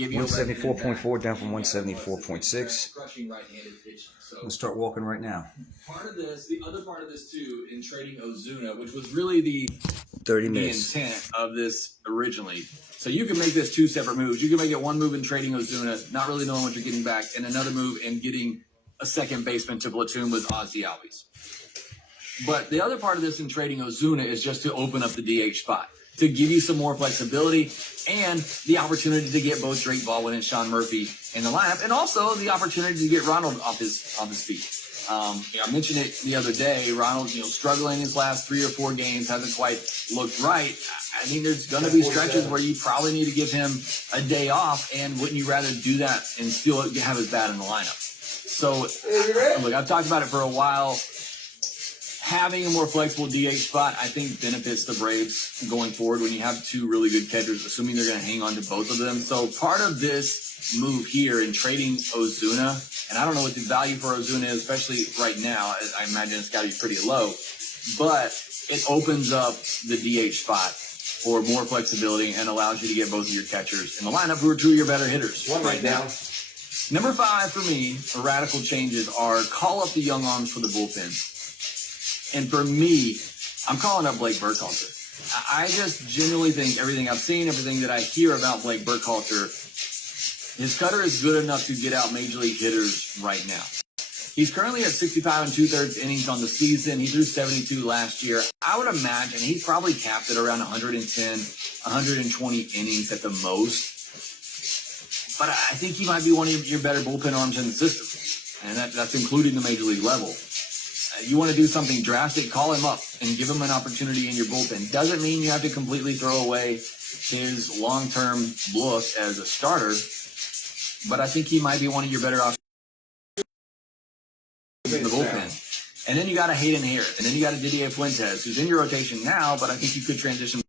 give you 174.4 down from 174.6. We'll start walking right now. Part of this, the other part of this too, in trading Ozuna, which was really the 30 minutes. intent of this originally. So you can make this two separate moves. You can make it one move in trading Ozuna, not really knowing what you're getting back, and another move in getting a second baseman to platoon with Ozzy Albies. But the other part of this in trading Ozuna is just to open up the DH spot, to give you some more flexibility and the opportunity to get both Drake Baldwin and Sean Murphy in the lineup, and also the opportunity to get Ronald off his feet. I mentioned it the other day. Ronald, struggling his last 3 or 4 games, hasn't quite looked right. I think there's going to be stretches where you probably need to give him a day off, and wouldn't you rather do that and still have his bat in the lineup? So, look, I've talked about it for a while. Having a more flexible DH spot, I think, benefits the Braves going forward when you have 2 really good catchers, assuming they're going to hang on to both of them. So part of this move here in trading Ozuna, and I don't know what the value for Ozuna is, especially right now. I imagine it's got to be pretty low. But it opens up the DH spot for more flexibility and allows you to get both of your catchers in the lineup, who are 2 of your better hitters right now. Number 5 for me, radical changes are call up the young arms for the bullpen. And for me, I'm calling up Blake Burkhalter. I just genuinely think everything I've seen, everything that I hear about Blake Burkhalter, his cutter is good enough to get out major league hitters right now. He's currently at 65 2/3 innings on the season. He threw 72 last year. I would imagine he's probably capped at around 110, 120 innings at the most. But I think he might be one of your better bullpen arms in the system. And that's including the major league level. You want to do something drastic, call him up and give him an opportunity in your bullpen. Doesn't mean you have to completely throw away his long-term look as a starter, but I think he might be one of your better options in the bullpen. And then you got a Hayden Harris, and then you got a Didier Fuentes, who's in your rotation now, but I think you could transition to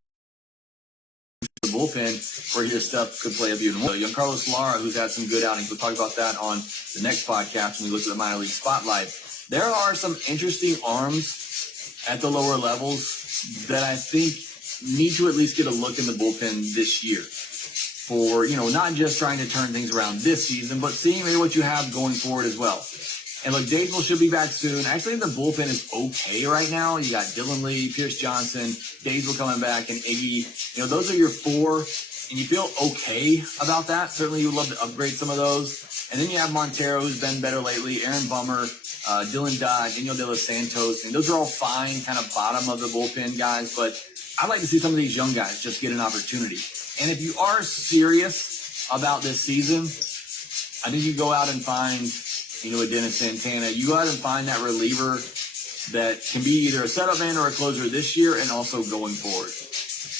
the bullpen where his stuff could play up even more. Giancarlo Lara, who's had some good outings. We'll talk about that on the next podcast when we look at the minor league spotlight. There are some interesting arms at the lower levels that I think need to at least get a look in the bullpen this year for, not just trying to turn things around this season, but seeing maybe what you have going forward as well. And look, Daysville should be back soon. Actually, the bullpen is okay right now. You got Dylan Lee, Pierce Johnson, Daysville coming back, and Iggy. Those are your 4, and you feel okay about that. Certainly, you would love to upgrade some of those. And then you have Montero, who's been better lately, Aaron Bummer, Dylan Dodd, Daniel De Los Santos. And those are all fine, kind of bottom of the bullpen guys. But I'd like to see some of these young guys just get an opportunity. And if you are serious about this season, I think you go out and find, a Dennis Santana. You go out and find that reliever that can be either a setup man or a closer this year and also going forward.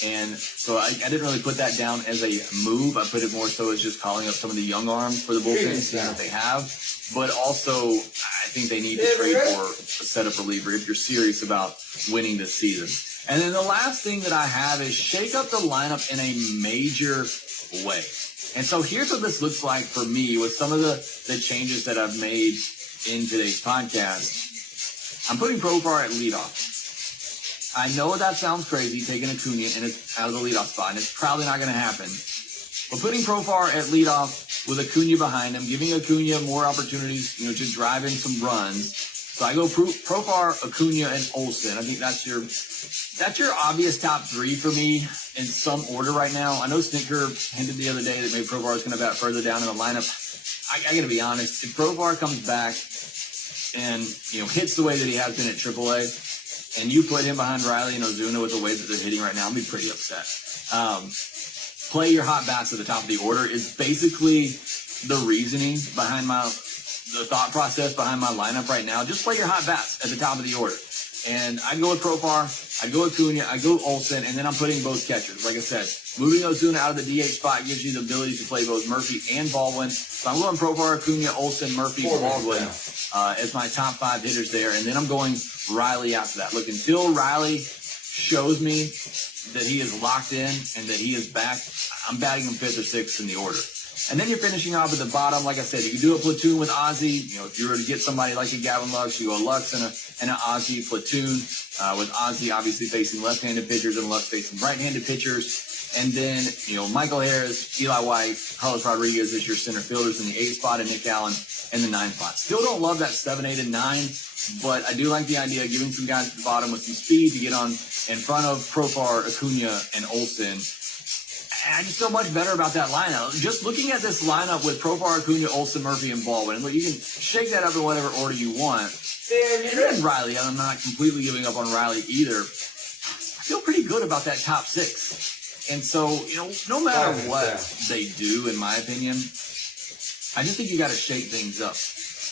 And so I didn't really put that down as a move. I put it more so as just calling up some of the young arms for the bullpen, seeing what they have. But also, I think they need to trade for a setup reliever if you're serious about winning this season. And then the last thing that I have is shake up the lineup in a major way. And so here's what this looks like for me with some of the changes that I've made in today's podcast. I'm putting Profar at leadoff. I know that sounds crazy, taking Acuna out of the leadoff spot, and it's probably not going to happen. But putting Profar at leadoff with Acuna behind him, giving Acuna more opportunities, to drive in some runs. So I go Profar, Acuna, and Olsen. I think that's your obvious top 3 for me in some order right now. I know Snicker hinted the other day that maybe Profar is going to bat further down in the lineup. I got to be honest. If Profar comes back and hits the way that he has been at AAA, and you put him behind Riley and Ozuna with the way that they're hitting right now, I'll be pretty upset. Play your hot bats at the top of the order is basically the reasoning behind the thought process behind my lineup right now. Just play your hot bats at the top of the order. And I go with Profar, I go with Acuna, I go Olsen, and then I'm putting both catchers. Like I said, moving Ozuna out of the DH spot gives you the ability to play both Murphy and Baldwin. So I'm going Profar, Acuna, Olsen, Murphy, Baldwin as my top 5 hitters there. And then I'm going Riley after that. Look, until Riley shows me that he is locked in and that he is back, I'm batting him 5th or 6th in the order. And then you're finishing off at the bottom. Like I said, you can do a platoon with Ozzy. You know, if you were to get somebody like a Gavin Lux, you go Lux and an Ozzy platoon, with Ozzy obviously facing left-handed pitchers and Lux facing right-handed pitchers. And then, you know, Michael Harris, Eli White, Carlos Rodriguez as your center fielders in the 8 spot, and Nick Allen in the 9 spot. Still don't love that 7, 8, and 9, but I do like the idea of giving some guys at the bottom with some speed to get on in front of Profar, Acuna, and Olsen. I just feel much better about that lineup. Just looking at this lineup with Profar, Acuna, Olsen, Murphy, and Baldwin, and look, you can shake that up in whatever order you want. And then Riley, I'm not completely giving up on Riley either. I feel pretty good about that top 6. And so, you know, no matter what they do, in my opinion, I just think you got to shake things up.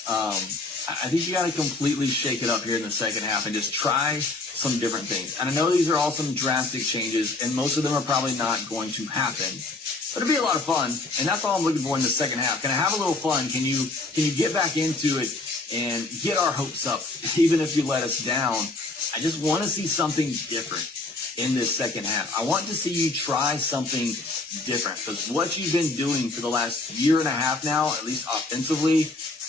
I think you got to completely shake it up here in the second half and just try some different things. And I know these are all some drastic changes, and most of them are probably not going to happen. But it'll be a lot of fun, and that's all I'm looking for in the second half. Can I have a little fun? Can you get back into it and get our hopes up, even if you let us down? I just want to see something different in this second half. I want to see you try something different, because what you've been doing for the last year and a half now, at least offensively,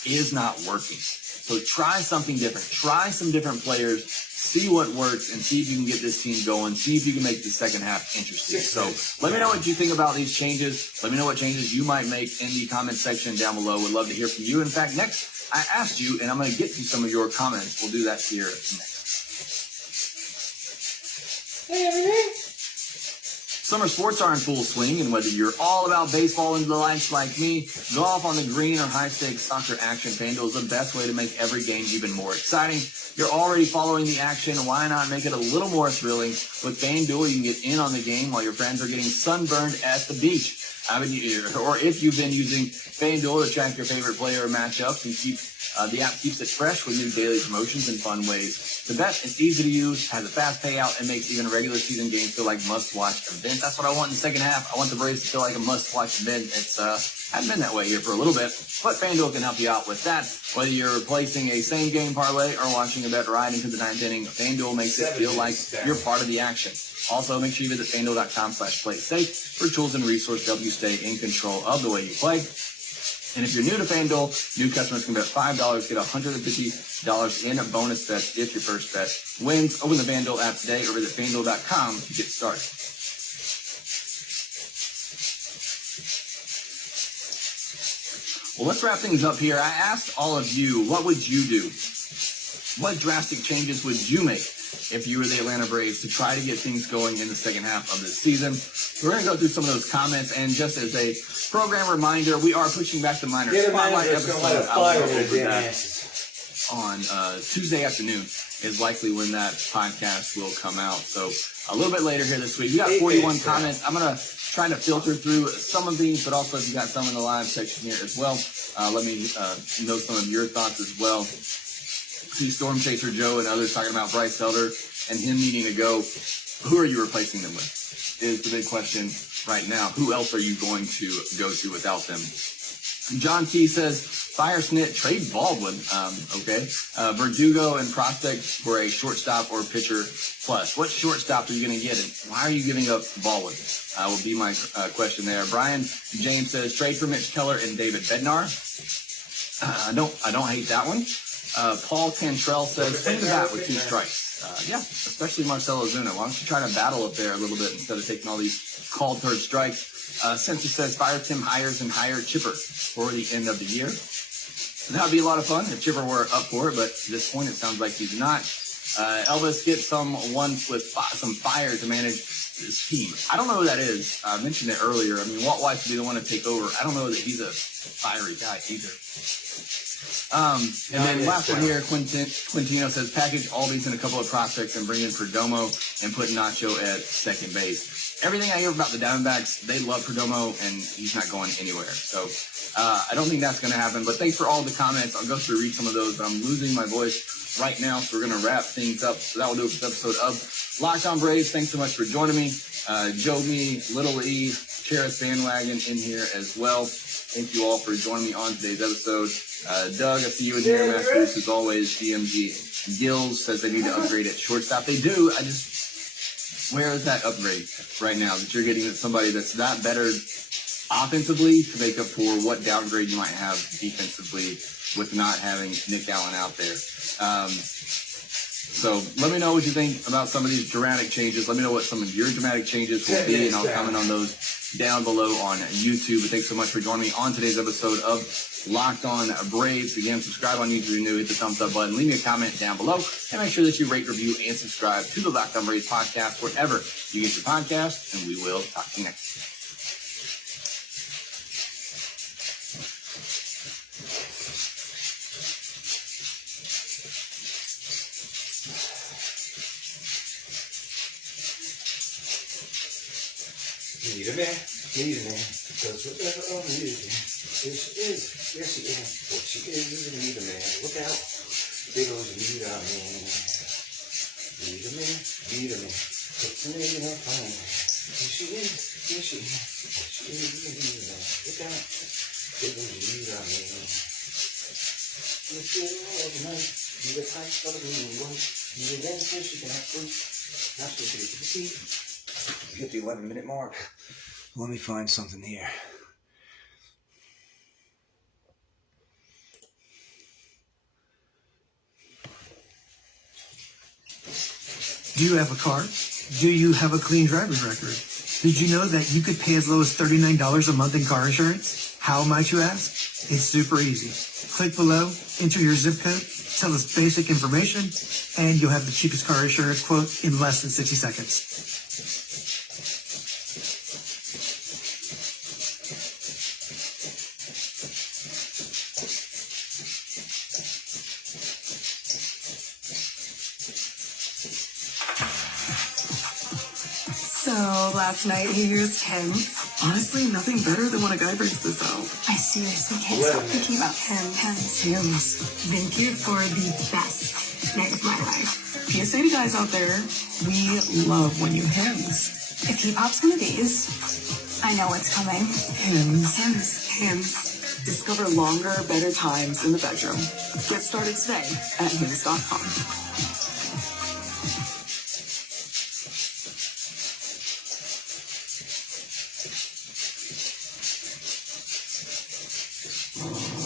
is not working. So try something different. Try some different players. See what works and see if you can get this team going. See if you can make the second half interesting. So let me know what you think about these changes. Let me know what changes you might make in the comment section down below. We'd love to hear from you. In fact, next I asked you, and I'm going to get to some of your comments. We'll do that here next. Hey, everybody. Summer sports are in full swing, and whether you're all about baseball and the lights like me, golf on the green, or high-stakes soccer action, FanDuel is the best way to make every game even more exciting. You're already following the action, why not make it a little more thrilling? With FanDuel, you can get in on the game while your friends are getting sunburned at the beach. Or if you've been using FanDuel to track your favorite player or matchups and the app keeps it fresh with new daily promotions and fun ways to bet. It's easy to use, has a fast payout, and makes even regular season games feel like must-watch events. That's what I want in the second half. I want the Braves to feel like a must-watch event. It's hasn't been that way here for a little bit, but FanDuel can help you out with that. Whether you're placing a same-game parlay or watching a bet ride into the 9th inning, FanDuel makes it feel like you're part of the action. Also, make sure you visit FanDuel.com/playsafe for tools and resources to help you stay in control of the way you play. And if you're new to FanDuel, new customers can bet $5, get $150 in bonus bets if your first bet wins. Open the FanDuel app today or visit FanDuel.com to get started. Well, let's wrap things up here. I asked all of you, what would you do? What drastic changes would you make if you were the Atlanta Braves to try to get things going in the second half of this season? We're going to go through some of those comments, and just as a program reminder, we are pushing back the minor spotlight episode on Tuesday afternoon is likely when that podcast will come out. So a little bit later here this week. We got 41 comments. I'm going to try to filter through some of these, but also if you got some in the live section here as well, let me know some of your thoughts as well. See Storm Chaser Joe and others talking about Bryce Elder and him needing to go. Who are you replacing them with is the big question right now. Who else are you going to go to without them? John T says, fire Snit, trade Baldwin. Okay. Verdugo and prospect for a shortstop or pitcher plus. What shortstop are you going to get? And why are you giving up Baldwin? Will be my question there. Brian James says, trade for Mitch Keller and David Bednar. I don't hate that one. Paul Cantrell says, swing the bat with 2 strikes. Yeah, especially Marcelo Ozuna. Why don't you try to battle up there a little bit instead of taking all these called third strikes? Sensor says, fire Tim Hires and hire Chipper for the end of the year. That would be a lot of fun if Chipper were up for it, but at this point it sounds like he's not. Elvis, get someone with some fire to manage this team. I don't know who that is. I mentioned it earlier. I mean, Walt Weiss would be the one to take over. I don't know that he's a fiery guy either. And then last one here, Quintino says, package all these in a couple of prospects and bring in Perdomo and put Nacho at second base. Everything I hear about the Diamondbacks, they love Perdomo, and he's not going anywhere. So I don't think that's going to happen. But thanks for all the comments. I'll go through and read some of those, but I'm losing my voice right now, so we're going to wrap things up. So that will do it for this episode of Locked On Braves. Thanks so much for joining me. Joe Me, Little E, Cheris Bandwagon in here as well. Thank you all for joining me on today's episode. Doug, I see you in here. Master Bruce, as always. DMG Gills says they need to upgrade at shortstop. They do. Where is that upgrade right now that you're getting at somebody that's that better offensively to make up for what downgrade you might have defensively with not having Nick Allen out there. So let me know what you think about some of these dramatic changes. Let me know what some of your dramatic changes will be, and I'll comment on those down below on YouTube. But thanks so much for joining me on today's episode of Locked On Braves. Again, subscribe on YouTube if you're new. Hit the thumbs up button. Leave me a comment down below. And make sure that you rate, review, and subscribe to the Locked On Braves podcast wherever you get your podcast. And we will talk to you next time. Need a man, because whatever I'm using, yes she is, what she is a need a man, look out, big old need a man, what's the name of that phone, yes she is, what she is a need a man, look out, big old need a man, let's get it all tonight, need a tight for the moon, need a dance so she can have fruit, not so she can see. Hit the 11-minute mark. Let me find something here. Do you have a car? Do you have a clean driver's record? Did you know that you could pay as low as $39 a month in car insurance? How might you ask? It's super easy. Click below, enter your zip code, tell us basic information, and you'll have the cheapest car insurance quote in less than 60 seconds. So, last night he used Hims. Honestly, nothing better than when a guy brings this out. I seriously can't stop thinking about Hims. Thank you for the best night of my life. PSA to guys out there, we love when you Hims. If he pops one of these, I know what's coming. Hims. Discover longer, better times in the bedroom. Get started today at Hims.com.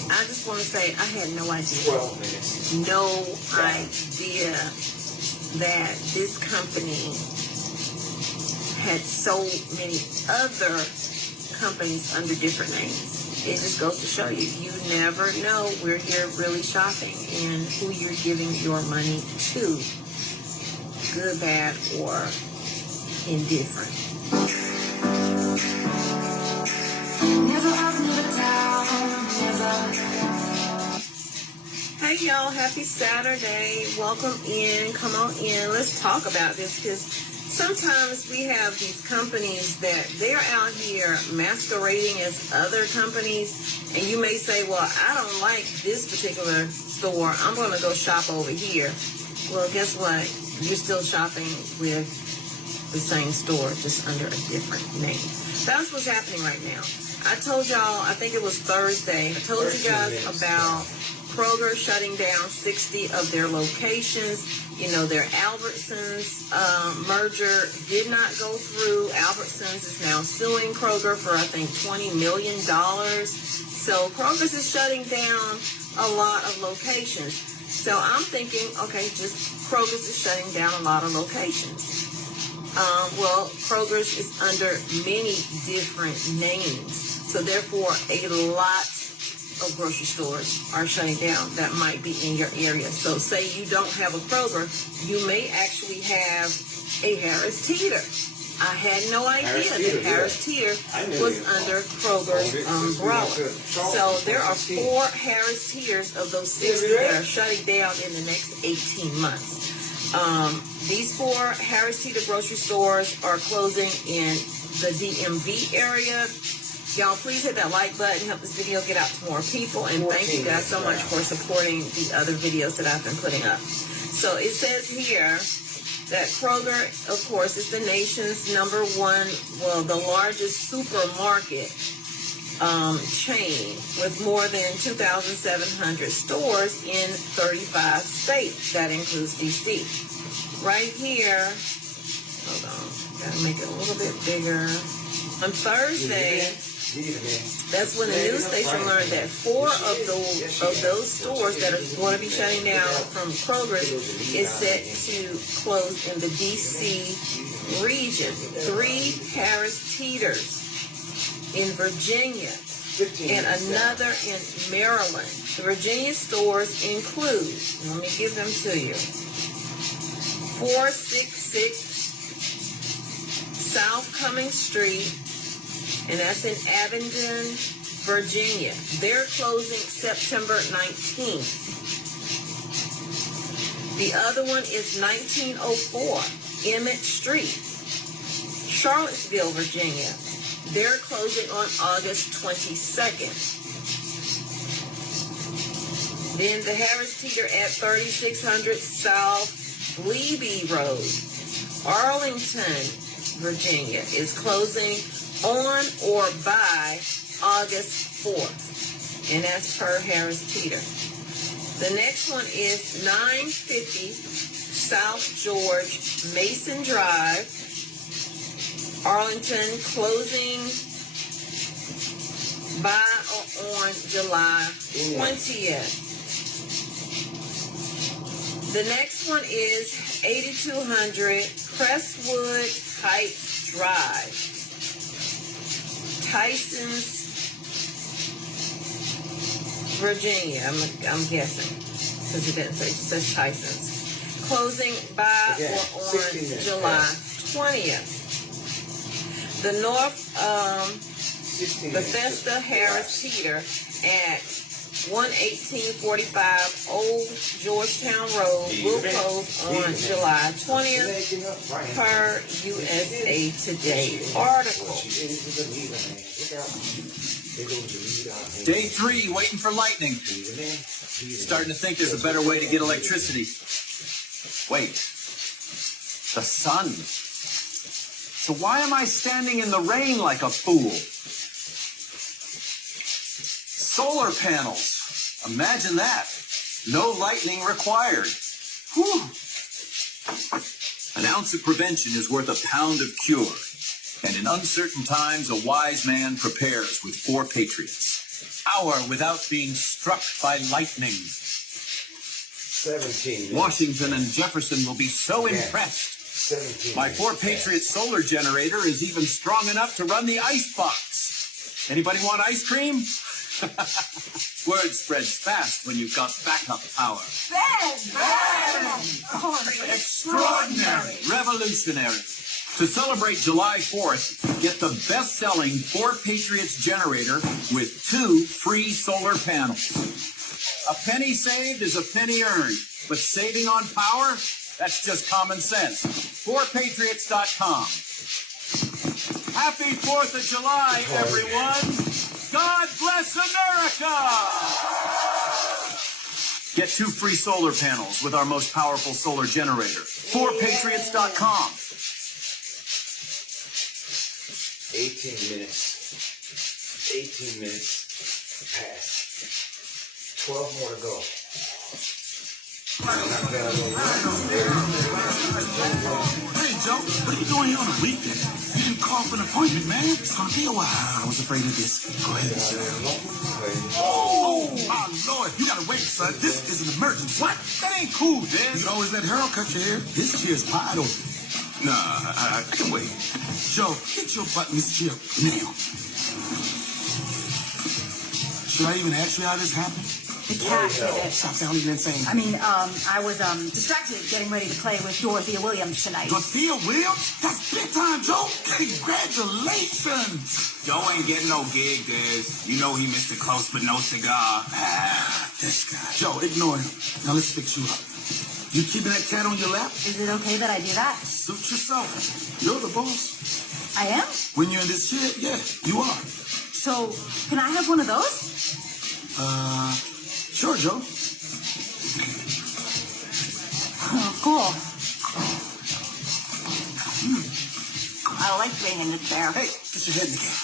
I just want to say I had no idea. 12 minutes. No idea that this company had so many other companies under different names. It just goes to show you, you never know where you're really shopping and who you're giving your money to. Good, bad, or indifferent. Never up, never down, never. Hey y'all, happy Saturday. Welcome in. Come on in. Let's talk about this because sometimes we have these companies that they're out here masquerading as other companies, and you may say, well, I don't like this particular store. I'm going to go shop over here. Well, guess what? You're still shopping with the same store, just under a different name. That's what's happening right now. I told y'all, I think it was Thursday, I told you guys about Kroger shutting down 60 of their locations. You know, their Albertsons merger did not go through. Albertsons is now suing Kroger for, I think, $20 million. So Kroger's is shutting down a lot of locations. So I'm thinking, okay, just Kroger's is shutting down a lot of locations. Well, Kroger's is under many different names. So therefore, a lot of grocery stores are shutting down that might be in your area. So say you don't have a Kroger, you may actually have a Harris Teeter. I had no idea that Harris Teeter was under Kroger's umbrella. So there are 4 Harris Teeters of those 60 that are shutting down in the next 18 months. These 4 Harris Teeter grocery stores are closing in the DMV area. Y'all, please hit that like button, help this video get out to more people, and thank you guys so much for supporting the other videos that I've been putting up. So it says here that Kroger, of course, is the nation's the largest supermarket chain with more than 2,700 stores in 35 states. That includes DC. Right here, hold on, gotta make it a little bit bigger. On Thursday, That's when the news station learned that 4 of those stores that are going to be shutting down from Kroger's is set to close in the D.C. region. 3 Harris Teeters in Virginia and another in Maryland. The Virginia stores include, let me give them to you, 466 South Cumming Street, and that's in Abingdon, Virginia. They're closing September 19th. The other one is 1904 Emmett Street, Charlottesville, Virginia. They're closing on August 22nd. Then the Harris Teeter at 3600 South Levy Road, Arlington, Virginia, is closing on or by August 4th. And that's per Harris Teeter. The next one is 950 South George Mason Drive, Arlington, closing by or on July 20th. The next one is 8200 Crestwood Heights Drive, Tyson's, Virginia. I'm guessing because it didn't say. It says Tyson's. Closing by or on July 20th. The North Bethesda Harris Teeter at 11845 Old Georgetown Road will close on July 20th per USA Today article. Day 3, waiting for lightning. Starting to think there's a better way to get electricity. Wait, the sun. So why am I standing in the rain like a fool? Solar panels. Imagine that. No lightning required. Whew. An ounce of prevention is worth a pound of cure. And in uncertain times, a wise man prepares with 4 Patriots. Hour without being struck by lightning. 17. Washington and Jefferson will be so impressed. 17. My 4 Patriot solar generator is even strong enough to run the ice box. Anybody want ice cream? Word spreads fast when you've got backup power. Extraordinary. Revolutionary. To celebrate July 4th, get the best-selling 4 Patriots generator with 2 free solar panels. A penny saved is a penny earned, but saving on power, that's just common sense. 4patriots.com. Happy 4th of July, everyone. God bless America! Get 2 free solar panels with our most powerful solar generator. 4patriots.com. 18 minutes. 18 minutes past. 12 more to go. Hey, Joe, what are you doing here on a weekend? You didn't call for an appointment, man. It's gonna be a while. I was afraid of this. Go ahead and sit down. Oh, my Lord. You gotta wait, son. This is an emergency. What? That ain't cool, Dad. You always let Harold cut your hair. This chair's wide open. Nah, I can wait. Joe, get your butt in this chair now. Should I even ask you how this happened? The cat did it. Stop sounding insane. I mean, I was distracted getting ready to play with Dorothea Williams tonight. Dorothea Williams? That's big time, Joe. Congratulations. Joe ain't getting no gig, Des. You know he missed a close but no cigar. This guy. Joe, ignore him. Now let's fix you up. You keeping that cat on your lap? Is it okay that I do that? Suit yourself. You're the boss. I am? When you're in this chair, yeah, you are. So, can I have one of those? Sure, Joe. Oh, cool. I like being in the chair. Hey, get your head in the game.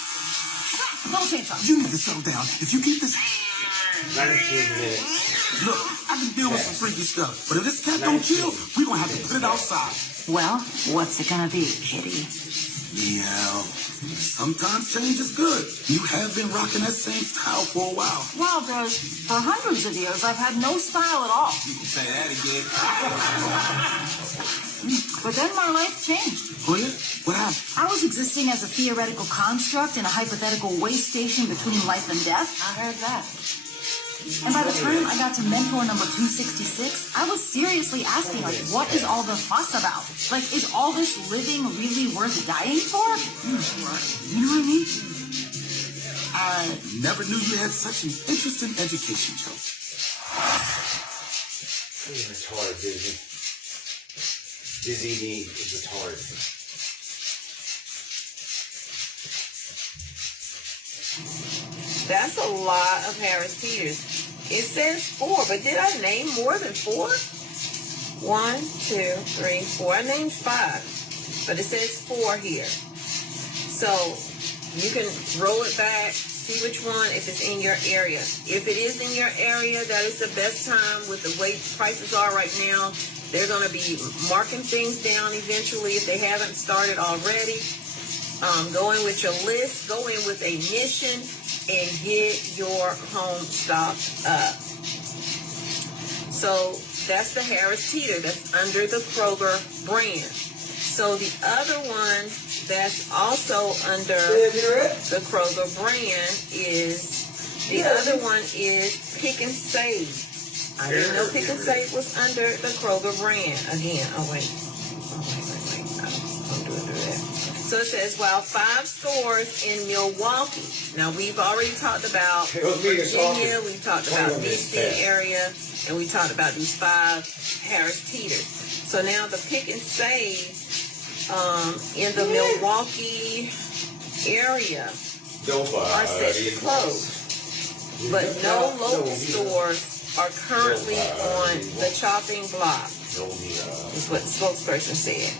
Don't change something. You need to settle down. If you keep this... 19 minutes. Look, I can deal with some freaky stuff, but if this cat don't chill, we're gonna have to put it outside. Well, what's it gonna be, kitty? Meow. Sometimes change is good. You have been rocking that same style for a while. Wow, Des, for hundreds of years, I've had no style at all. You can say that again. But then my life changed. Oh, yeah? What happened? I was existing as a theoretical construct in a hypothetical way station between life and death. I heard that. And by the time I got to mentor number 266, I was seriously asking, like, what is all the fuss about? Like, is all this living really worth dying for? You know what I mean? I never knew you had such an interesting education, Joe. He's retarded, Dizzy. Dizzy D is retarded. That's a lot of Harris Teeters. It says 4, but did I name more than 4? 1, 2, 3, 4. I named 5, but it says 4 here. So you can roll it back, see which one, if it's in your area. If it is in your area, that is the best time with the way prices are right now. They're going to be marking things down eventually if they haven't started already. Go in with your list, go in with a mission, and get your home stocked up. So that's the Harris Teeter. That's under the Kroger brand. So the other one that's also under the Kroger brand is, the other one is Pick and Save. I didn't know Pick and Save was under the Kroger brand. Again, wait. I'm doing that. So it says, while 5 stores in Milwaukee. Now, we've already talked about Virginia, we've talked about D.C. area, and we talked about these 5 Harris Teeters. So now the Pick and Save in the Milwaukee area are set to close. But no local stores are currently on the chopping block, is what the spokesperson said.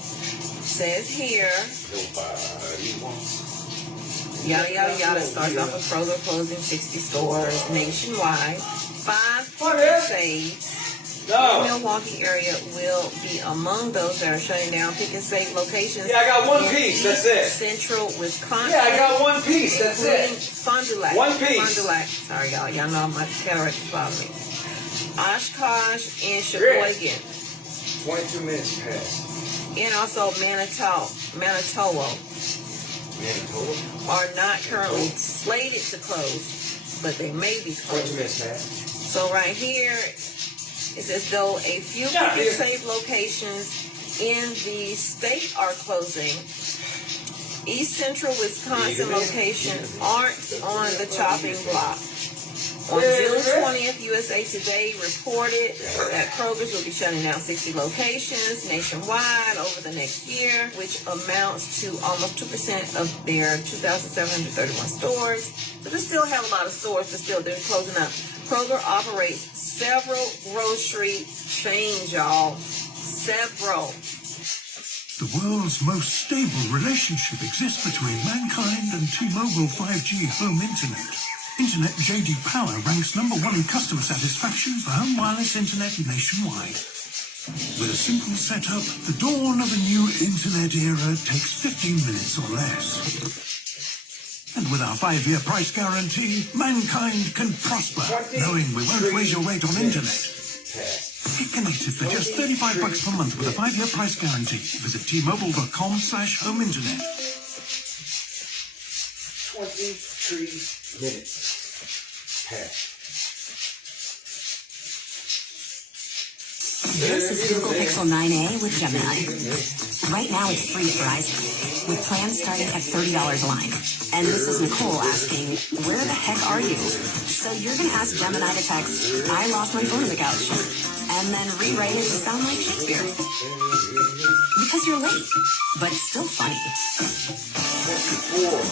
Says here, yada, yada, yada, starts off with Kroger closing 60 stores nationwide. 5 saves in the Milwaukee area will be among those that are shutting down Pick and Save locations. Yeah, I got one piece, that's it. Central Wisconsin. Yeah, I got one piece, that's it. Fond du Lac. One piece. Fond du Lac. Sorry, y'all. Y'all know my cataract is bothering me. Oshkosh and Sheboygan. 22 minutes past. And also Manitowo are not currently slated to close, but they may be 22 closed. minutes past. So right here, it's as though a few Pick and Save locations in the state are closing. East Central Wisconsin locations aren't on the chopping block. On June 20th, USA Today reported that Kroger's will be shutting down 60 locations nationwide over the next year, which amounts to almost 2% of their 2,731 stores. So they still have a lot of stores, but still they're closing up. Kroger operates several grocery chains, y'all. Several. The world's most stable relationship exists between mankind and T-Mobile 5G home internet. Internet JD Power ranks #1 in customer satisfaction for home wireless internet nationwide. With a simple setup, the dawn of a new internet era takes 15 minutes or less. And with our 5-year price guarantee, mankind can prosper, knowing we won't raise your rate on internet. Get connected for just $35 per month with a 5-year price guarantee. Visit T-Mobile.com/home internet. 23 minutes past. This is Google Pixel 9a with Gemini. Right now it's free at Verizon, with plans starting at $30 a line. And this is Nicole asking, where the heck are you? So you're going to ask Gemini to text, I lost my phone on the couch, and then rewrite it to sound like Shakespeare. Because you're late, but it's still funny.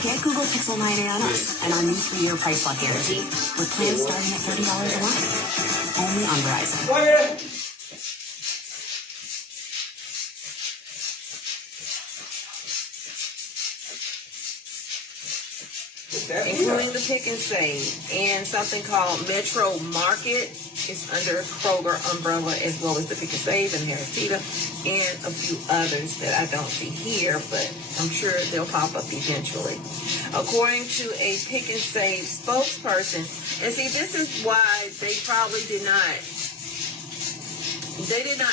Get Google Pixel 9a on us and our new 3-year price lock guarantee, with plans starting at $30 a line. Only on Verizon. Including the the Pick and Save, and something called Metro Market is under Kroger umbrella, as well as the Pick and Save and Harris Teeter, and a few others that I don't see here, but I'm sure they'll pop up eventually. According to a Pick and Save spokesperson, and see, this is why they probably did not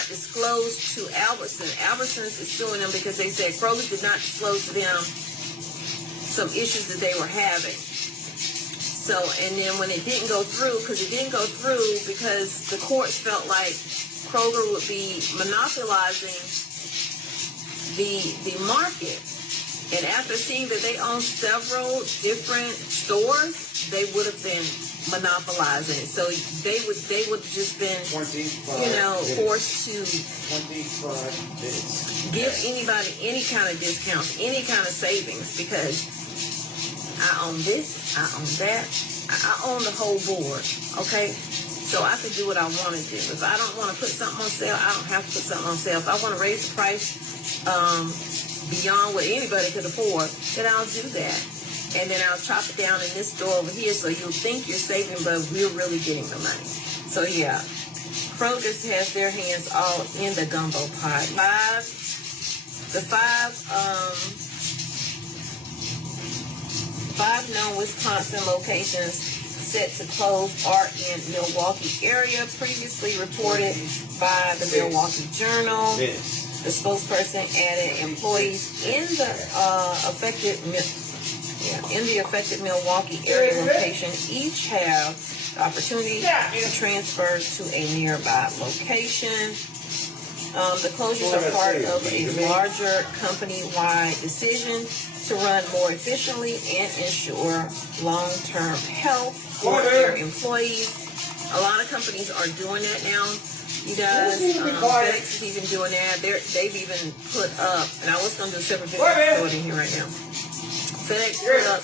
disclose to Albertsons. Albertsons is suing them because they said Kroger did not disclose to them some issues that they were having. So, and then when it didn't go through, because the courts felt like Kroger would be monopolizing the market. And after seeing that they own several different stores, they would have been monopolizing. So they would have just been, forced to give anybody any kind of discounts, any kind of savings, because I own this, I own that, I own the whole board, okay? So I can do what I want to do. If I don't want to put something on sale, I don't have to put something on sale. If I want to raise the price beyond what anybody could afford, then I'll do that. And then I'll chop it down in this store over here, so you'll think you're saving, but we're really getting the money. So yeah, Kroger's has their hands all in the gumbo pot. Five known Wisconsin locations set to close are in Milwaukee area, previously reported by the Milwaukee Journal. The spokesperson added employees in the affected Milwaukee area location each have the opportunity to transfer to a nearby location. The closures are part of a larger company-wide decision to run more efficiently and ensure long-term health for their employees. A lot of companies are doing that now. You guys, FedEx is even doing that. They've even put up, and I was going to do a separate video throw it in here right now. FedEx put up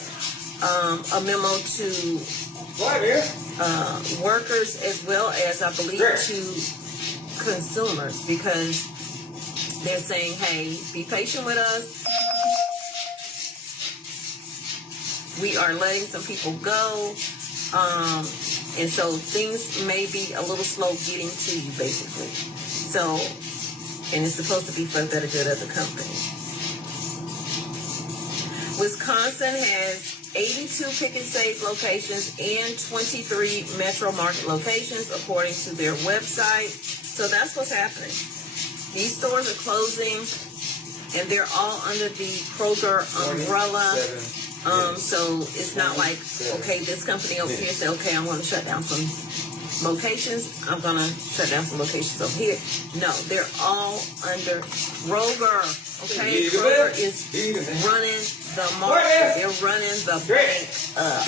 a memo to workers as well as, I believe, to consumers, because they're saying, hey, be patient with us. We are letting some people go. And so things may be a little slow getting to you, basically. So, and it's supposed to be for the better good of the company. Wisconsin has 82 Pick and Save locations and 23 Metro Market locations, according to their website. So that's what's happening. These stores are closing, and they're all under the Kroger umbrella. So it's not like, okay, this company over here said, okay, I'm going to shut down some locations. I'm going to shut down some locations over here. No, they're all under Kroger. Okay, Kroger is running the market. They're running the bank up.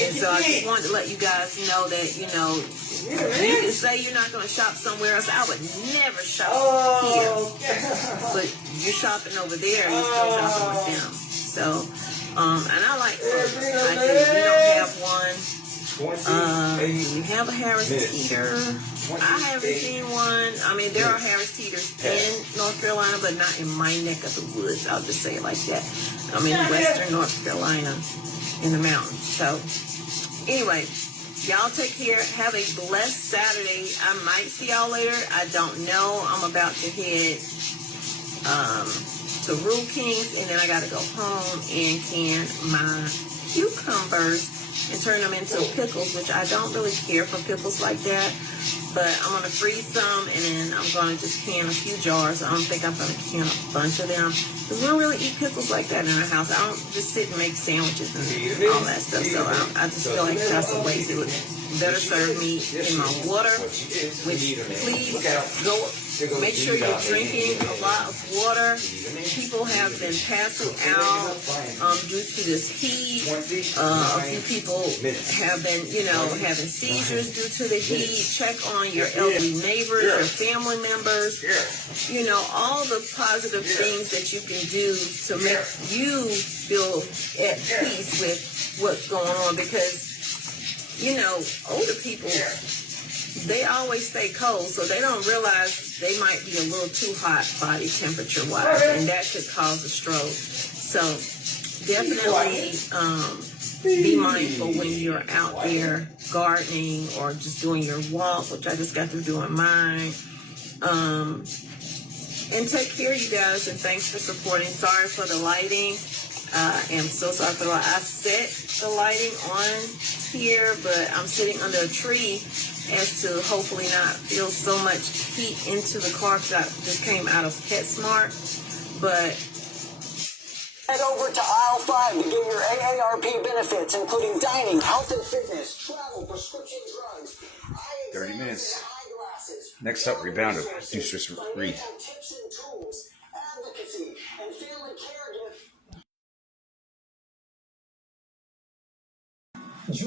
And so I just wanted to let you guys know that, you can say you're not going to shop somewhere else. I would never shop here. But you're shopping over there, you're still shopping with them. So, and I like Kroger. I do. We don't have one. We have a Harris Teeter. I haven't seen one. I mean, there are Harris Teeters in North Carolina, but not in my neck of the woods. I'll just say it like that. I'm in western North Carolina in the mountains. So, anyway, y'all take care. Have a blessed Saturday. I might see y'all later. I don't know. I'm about to head to Rule Kings, and then I got to go home and can my cucumbers and turn them into pickles, which I don't really care for pickles like that. But I'm going to freeze some, and then I'm going to just can a few jars. I don't think I'm going to can a bunch of them, because we don't really eat pickles like that in our house. I don't just sit and make sandwiches and all that stuff. So I just feel like that's a waste. It would better serve me in my water, which please go. Make sure you're drinking a lot of water. People have been passing out due to this heat. A few people have been, having seizures due to the heat. Check on your elderly neighbors, your family members. All the positive things that you can do to make you feel at peace with what's going on, because, older people, they always stay cold, so they don't realize they might be a little too hot body temperature-wise, and that could cause a stroke. So definitely be mindful when you're out there gardening or just doing your walk, which I just got through doing mine. And take care, you guys, and thanks for supporting. Sorry for the lighting. I am so sorry for the lighting. I set the lighting on here, but I'm sitting under a tree as to hopefully not feel so much heat into the car because I just came out of PetSmart. But head over to aisle 5 to get your AARP benefits, including dining, health and fitness, travel, prescription drugs, 30 minutes. Next up, Rebounder. Producer Reed.